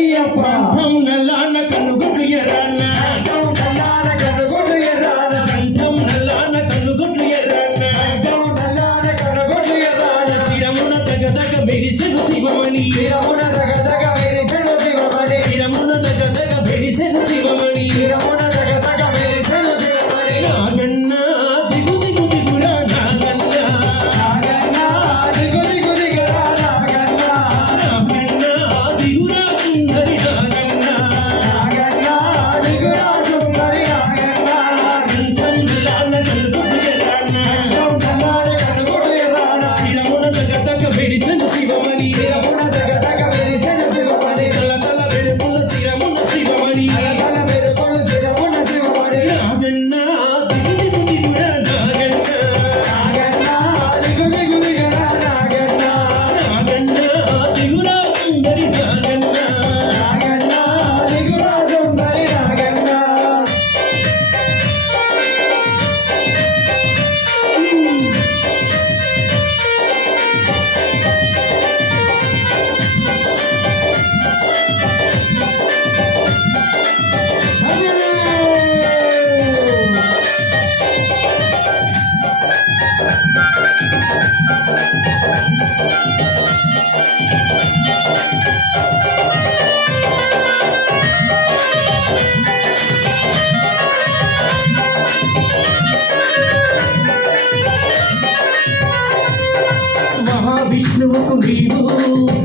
అయ్యప్ప. కంఠం నల్లాన కనుగుడ్లు என்னது people.